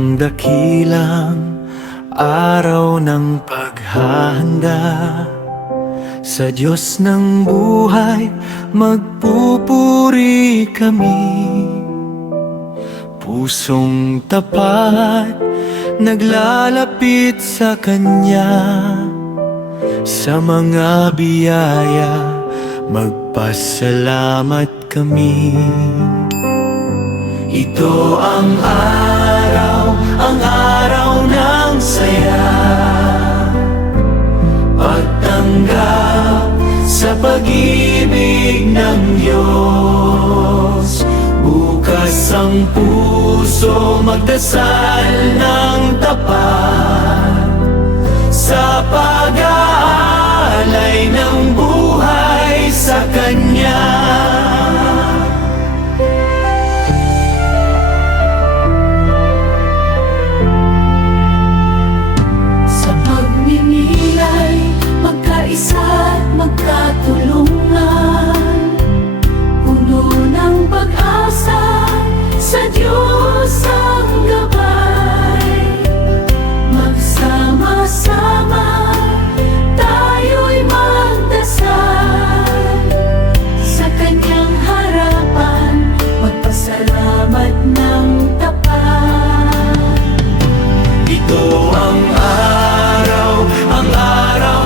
Isang dakilang araw ng paghahanda, sa Diyos ng buhay magpupuri kami. Pusong tapat naglalapit sa Kanya, sa mga biyaya magpasalamat kami. Ito ang araw ng saya, pagtanggap sa pag-ibig ng Diyos. Bukas ang puso magdasal ng tapat, sa pag-aalay ng buhay sa Kanya. Isa't magkatulungan, puno ng pag-asa, sa Diyos ang gabay. Magsama-sama tayo'y magdasal, sa Kanyang harapan magpasalamat ng tapat. Ito ang araw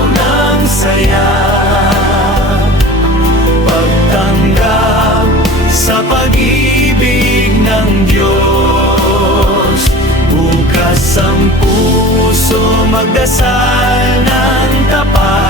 ng saya, pagtanggap sa pag-ibig ng Diyos. Bukas ang puso magdasal ng tapat,